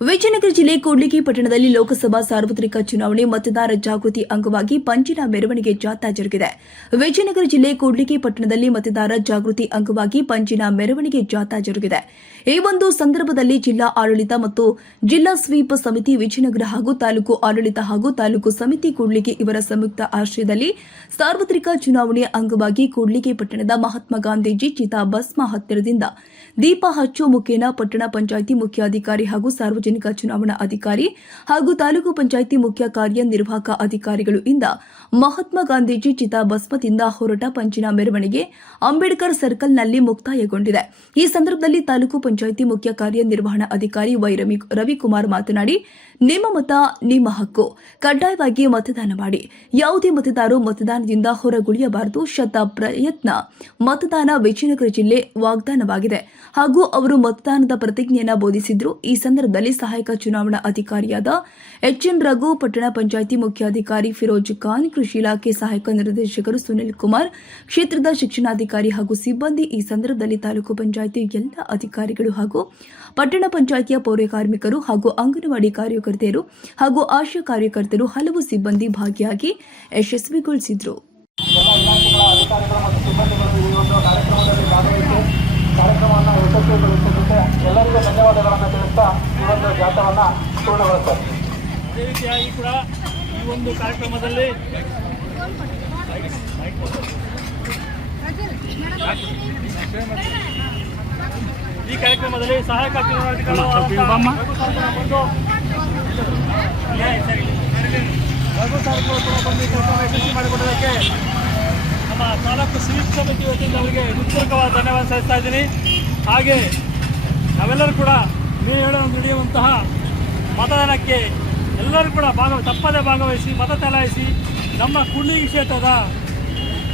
ವಿಜಯನಗರ ಜಿಲ್ಲೆ ಕೂಡ್ಲಿಗಿ ಪಟ್ಟಣದಲ್ಲಿ ಲೋಕಸಭಾ ಸಾರ್ವತ್ರಿಕ ಚುನಾವಣೆ ಮತದಾರ ಜಾಗೃತಿ ಅಂಗವಾಗಿ ಪಂಚಿನ ಮೆರವಣಿಗೆ ಜಾಥಾ ಜರುಗಿದೆ. ವಿಜಯನಗರ ಜಿಲ್ಲೆ ಕೂಡ್ಲಿಗಿ ಪಟ್ಟಣದಲ್ಲಿ ಮತದಾರ ಜಾಗೃತಿ ಅಂಗವಾಗಿ ಪಂಚಿನ ಮೆರವಣಿಗೆ ಜಾಥಾ ಜರುಗಿದೆ. ಈ ಒಂದು ಸಂದರ್ಭದಲ್ಲಿ ಜಿಲ್ಲಾ ಆಡಳಿತ ಮತ್ತು ಜಿಲ್ಲಾ ಸ್ವೀಪ್ ಸಮಿತಿ ವಿಜಯನಗರ ಹಾಗೂ ತಾಲೂಕು ಆಡಳಿತ ಹಾಗೂ ತಾಲೂಕು ಸಮಿತಿ ಕೂಡ್ಲಿಗಿ ಇವರ ಸಂಯುಕ್ತ ಆಶ್ರಯದಲ್ಲಿ ಸಾರ್ವತ್ರಿಕ ಚುನಾವಣೆಯ ಅಂಗವಾಗಿ ಕೂಡ್ಲಿಗಿ ಪಟ್ಟಣದ ಮಹಾತ್ಮ ಗಾಂಧೀಜಿ ಚಿತಾಭಸ್ಮ ಹತ್ತಿರದಿಂದ ದೀಪ ಹಚ್ಚು ಮುಖೇನ ಪಟ್ಟಣ ಪಂಚಾಯಿತಿ ಮುಖ್ಯಾಧಿಕಾರಿ ಹಾಗೂ ಸಾರ್ವಜನಿಕ ಚುನಾವಣಾ ಅಧಿಕಾರಿ ಹಾಗೂ ತಾಲೂಕು ಪಂಚಾಯಿತಿ ಮುಖ್ಯ ಕಾರ್ಯನಿರ್ವಾಹಕ ಅಧಿಕಾರಿಗಳು ಇಂದ ಮಹಾತ್ಮ ಗಾಂಧೀಜಿ ಚಿತಾಭಸ್ಮದಿಂದ ಹೊರಟ ಪಂಚಿನ ಮೆರವಣಿಗೆ ಅಂಬೇಡ್ಕರ್ ಸರ್ಕಲ್ನಲ್ಲಿ ಮುಕ್ತಾಯಗೊಂಡಿದೆ. ಈ ಸಂದರ್ಭದಲ್ಲಿ ತಾಲೂಕು ಪಂಚಾಯಿತಿ ಮುಖ್ಯ ಕಾರ್ಯನಿರ್ವಹಣಾ ಅಧಿಕಾರಿ ವೈ ರವಿ- ರವಿಕುಮಾರ್ ಮಾತನಾಡಿ, ನಿಮ್ಮ ಮತ, ನಿಮ್ಮ ಹಕ್ಕು. ಕಡ್ಡಾಯವಾಗಿ ಮತದಾನ ಮಾಡಿ. ಯಾವುದೇ ಮತದಾರರು ಮತದಾನದಿಂದ ಹೊರಗುಳಿಯಬಾರದು. ಶತ ಪ್ರಯತ್ನ. ಮತದಾನ ವಿಜಯನಗರ ಜಿಲ್ಲೆ ವಾಗ್ದಾನವಾಗಿದೆ. ಹಾಗೂ ಅವರು ಮತದಾನದ ಪ್ರತಿಜ್ಞೆಯನ್ನು ಬೋಧಿಸಿದ್ರು. ಈ ಸಂದರ್ಭದಲ್ಲಿ ಸಹಾಯಕ ಚುನಾವಣಾ ಅಧಿಕಾರಿಯಾದ ಎಚ್ಎನ್ ರಘು, ಪಟ್ಟಣ ಪಂಚಾಯಿತಿ ಮುಖ್ಯಾಧಿಕಾರಿ ಫಿರೋಜ್ ಖಾನ್, ಕೃಷಿ ಇಲಾಖೆ ಸಹಾಯಕ ನಿರ್ದೇಶಕರು ಸುನಿಲ್ ಕುಮಾರ್, ಕ್ಷೇತ್ರದ ಶಿಕ್ಷಣಾಧಿಕಾರಿ ಹಾಗೂ ಸಿಬ್ಬಂದಿ ಈ ಸಂದರ್ಭದಲ್ಲಿ ತಾಲೂಕು ಪಂಚಾಯಿತಿ ಎಲ್ಲ ಅಧಿಕಾರಿಗಳು ಹಾಗೂ ಪಟ್ಟಣ ಪಂಚಾಯಿತಿಯ ಪೌರ ಕಾರ್ಮಿಕರು ಹಾಗೂ ಅಂಗನವಾಡಿ ಕಾರ್ಯಕರ್ತೆಯರು ಹಾಗೂ ಆಶಾ ಕಾರ್ಯಕರ್ತರು ಹಲವು ಸಿಬ್ಬಂದಿ ಭಾಗಿಯಾಗಿ ಯಶಸ್ವಿಗೊಳಿಸಿದರು. ಕಾರ್ಯಕ್ರಮವನ್ನು ಯಶಸ್ವಿಗೊಳಿಸಿದಂತೆ ಎಲ್ಲರಿಗೂ ಧನ್ಯವಾದಗಳನ್ನು ತಿಳಿಸ್ತಾ ಒಂದು ಜಾಥಾವನ್ನು ಪೂರ್ಣಗೊಳಿಸ್ತಾರೆ. ಅದೇ ರೀತಿಯಾಗಿ ಕೂಡ ಈ ಒಂದು ಕಾರ್ಯಕ್ರಮದಲ್ಲಿ ಈ ಕಾರ್ಯಕ್ರಮದಲ್ಲಿ ಸಹಾಯಕ ರಘು ಕೂಡ ಬಂದು ಯಶಸ್ವಿ ಮಾಡಿಕೊಡೋದಕ್ಕೆ ನಮ್ಮ ತಾಲೂಕು ಸಿವಿಲ್ ಸಮಿತಿ ವತಿಯಿಂದ ಅವರಿಗೆ ಹೃತ್ಪೂರ್ವಕವಾದ ಧನ್ಯವಾದ ಸಲ್ಲಿಸ್ತಾ ಇದ್ದೀನಿ. ಹಾಗೆ ನಾವೆಲ್ಲರೂ ಕೂಡ ಹೇಳೋ ನಡೆಯುವಂತಹ ಮತದಾನಕ್ಕೆ ಎಲ್ಲರೂ ಕೂಡ ಭಾಗ ತಪ್ಪದೇ ಭಾಗವಹಿಸಿ ಮತ ಚಲಾಯಿಸಿ ನಮ್ಮ ಕುಳ್ಳಿ ಕ್ಷೇತ್ರದ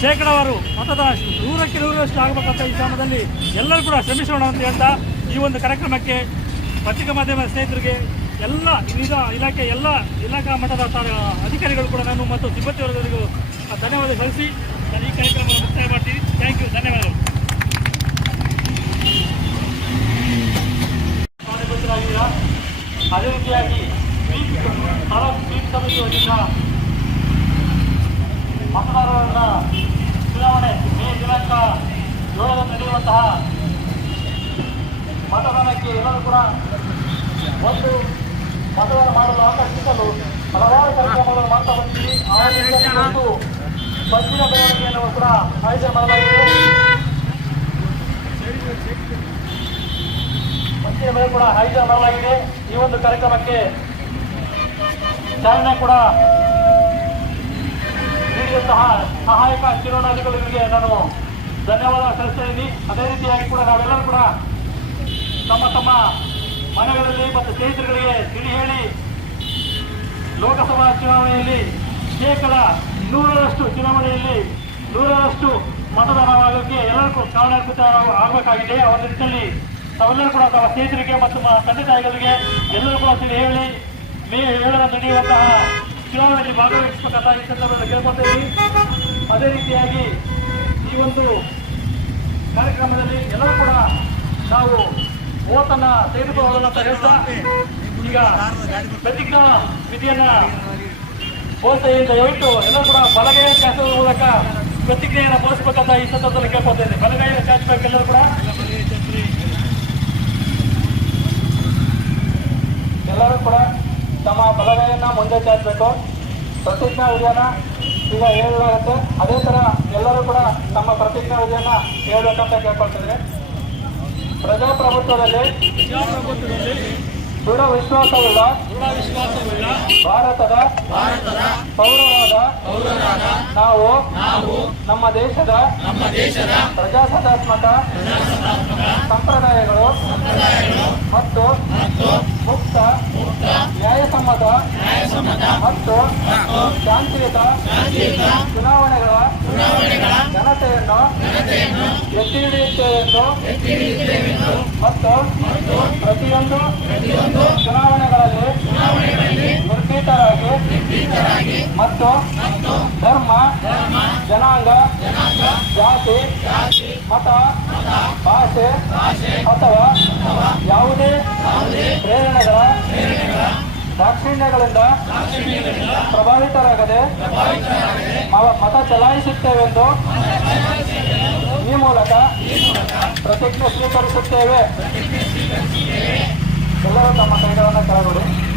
ಶೇಕಡಾವಾರು ಮತದ ನೂರಕ್ಕೆ ನೂರರಷ್ಟು ಆಗಬೇಕಂತ ಈ ಸಮಯದಲ್ಲಿ ಎಲ್ಲರೂ ಕೂಡ ಶ್ರಮಿಸೋಣ ಅಂತ ಹೇಳ್ತಾ ಈ ಒಂದು ಕಾರ್ಯಕ್ರಮಕ್ಕೆ ಪತ್ರಿಕಾ ಮಾಧ್ಯಮದ ಸ್ನೇಹಿತರಿಗೆ ಎಲ್ಲ ವಿವಿಧ ಇಲಾಖೆ ಎಲ್ಲ ಇಲಾಖಾ ಮಟ್ಟದ ಅಧಿಕಾರಿಗಳು ಕೂಡ ನಾನು ಮತ್ತು ಸಿಬ್ಬಂದಿ ವರ್ಗದವರಿಗೂ ಧನ್ಯವಾದ ಸಲ್ಲಿಸಿ ನಾನು ಈ ಕಾರ್ಯಕ್ರಮವನ್ನು ಮುಕ್ತಾಯ ಮಾಡ್ತೀನಿ. ಥ್ಯಾಂಕ್ ಯು ಧನ್ಯವಾದಗಳು. ಅದೇ ರೀತಿಯಾಗಿ ತಾಲೂಕು ಸ್ವೀಪ್ ಸಮಿತಿ ವತಿಯಿಂದ ಮತದಾರರನ್ನ ಚುನಾವಣೆ ಮೇ ದಿನಾಂಕ ಏಳರಂದು ನಡೆಯುವಂತಹ ಮತದಾನಕ್ಕೆ ಎಲ್ಲರೂ ಕೂಡ ಒಂದು ಮತದಾನ ಮಾಡಲು ಆಕರ್ಷಿಸಲು ಹಲವಾರು ಕಾರ್ಯಕ್ರಮಗಳನ್ನು ಮಾಡ್ತಾ ಬಂದಿದ್ದೀವಿ. ಆ ಒಂದು ಬಸ್ಸಿನ ಬೆಳವಣಿಗೆಯನ್ನು ಕೂಡ ಆಯೋಜನೆ ಮಾಡಲಾಗಿದೆ. ಪಂಚಿನ ಮೇಲೆ ಕೂಡ ಆಯೋಜನೆ ಮಾಡಲಾಗಿದೆ. ಈ ಒಂದು ಕಾರ್ಯಕ್ರಮಕ್ಕೆ ಚಾಲನೆ ಕೂಡ ನೀಡಿದಂತಹ ಸಹಾಯಕ ಕಿರಣಾಧಿಕಾರಿಗಳಿಗೆ ನಾನು ಧನ್ಯವಾದ ಸಲ್ಲಿಸ್ತಾ ಅದೇ ರೀತಿಯಾಗಿ ಕೂಡ ನಾವೆಲ್ಲರೂ ಕೂಡ ತಮ್ಮ ತಮ್ಮ ಮನೆಗಳಲ್ಲಿ ಮತ್ತು ಸ್ನೇಹಿತರುಗಳಿಗೆ ತಿಳಿ ಹೇಳಿ ಲೋಕಸಭಾ ಚುನಾವಣೆಯಲ್ಲಿ ಶೇಕಡ ನೂರರಷ್ಟು ಚುನಾವಣೆಯಲ್ಲಿ ನೂರರಷ್ಟು ಮತದಾನವಾಗೋಕ್ಕೆ ಎಲ್ಲರಿಗೂ ಕಾರಣ ಆಗಬೇಕಾಗಿದೆ ಒಂದು ನಿಟ್ಟಿನಲ್ಲಿ ತಾವೆಲ್ಲರೂ ಕೂಡ ತಮ್ಮ ಸ್ನೇಹಿತರಿಗೆ ಮತ್ತು ತಂದೆ ತಾಯಿಗಳಿಗೆ ಎಲ್ಲರೂ ಕೂಡ ಹೇಳಿ, ಮೇ ಏಳರ ನಡೆಯುವಂತಹ ಚುನಾವಣೆಯಲ್ಲಿ ಭಾಗವಹಿಸಬೇಕಂತ ಈ ಸಂದರ್ಭದಲ್ಲಿ ಕೇಳ್ಕೊತೀವಿ ಅದೇ ರೀತಿಯಾಗಿ ಈ ಒಂದು ಕಾರ್ಯಕ್ರಮದಲ್ಲಿ ಎಲ್ಲರೂ ಕೂಡ ನಾವು ಓಟನ್ನ ತೆಗೆದುಕೊಳ್ಳೋಣ ಅಂತ ಹೇಳ್ತಾ, ಈಗ ಪ್ರತಿಜ್ಞಾ ವಿಧಿಯನ್ನ ಬೋಧಿಸಿದ ದಯವಿಟ್ಟು ಎಲ್ಲರೂ ಕೂಡ ಬಲಗೈಯ ಚಾಚುವ ಮೂಲಕ ಪ್ರತಿಜ್ಞೆಯನ್ನು ಬೋಧಿಸಬೇಕಂತ ಈ ಸಂದರ್ಭದಲ್ಲಿ ಕೇಳ್ಕೊತಾ ಇದ್ದೇನೆ. ಬಲಗೈಯ ಚಾಚಬೇಕು ಎಲ್ಲರೂ ಕೂಡ ಎಲ್ಲರೂ ಕೂಡ ತಮ್ಮ ಬಲಗೈಯನ್ನ ಮುಂದೆ ಚಾಚಬೇಕು ಪ್ರತಿಜ್ಞಾ ವಿಧಾನ ಈಗ ಹೇಳಲಾಗುತ್ತೆ ಅದೇ ತರ ಎಲ್ಲರೂ ಕೂಡ ತಮ್ಮ ಪ್ರತಿಜ್ಞಾ ವಿಧಾನ ಹೇಳ್ಬೇಕಂತ ಕೇಳ್ಕೊಳ್ತಿದ್ರೆ. ಪ್ರಜಾಪ್ರಭುತ್ವದಲ್ಲಿ ದೃಢ ವಿಶ್ವಾಸವುಳ್ಳ ಭಾರತದ ಪೌರವಾದ ನಾವು ನಮ್ಮ ದೇಶದ ಪ್ರಜಾಸತ್ತಾತ್ಮಕ ಸಂಪ್ರದಾಯಗಳು ಮತ್ತು ನ್ಯಾಯಸಮ್ಮತ ಮತ್ತು ಶಾಂತಿಯುತ, ಚುನಾವಣೆಗಳ ಜನತೆಯನ್ನು ಎತ್ತಿ ಹಿಡಿಯುತ್ತೇವೆ ಎಂದು ಮತ್ತು ಪ್ರತಿಯೊಂದು ಚುನಾವಣೆಗಳಲ್ಲಿ ನಿರ್ಭೀತರಾಗಿ ಮತ್ತು ಧರ್ಮ, ಜನಾಂಗ, ಜಾತಿ, ಮತ, ಭಾಷೆ ಅಥವಾ ಯಾವುದೇ ಪ್ರೇರಣೆಗಳ ದಾಕ್ಷಿಣ್ಯಗಳಿಂದ ಪ್ರಭಾವಿತರಾಗದೆ ಅವ- ಮತ ಚಲಾಯಿಸುತ್ತೇವೆಂದು ಈ ಮೂಲಕ ಪ್ರತಿಜ್ಞೆ ಸ್ವೀಕರಿಸುತ್ತೇವೆ. ಎಲ್ಲರೂ ತಮ್ಮ ಕೈಗಳನ್ನು ಕೆಳಗೊಡಿ.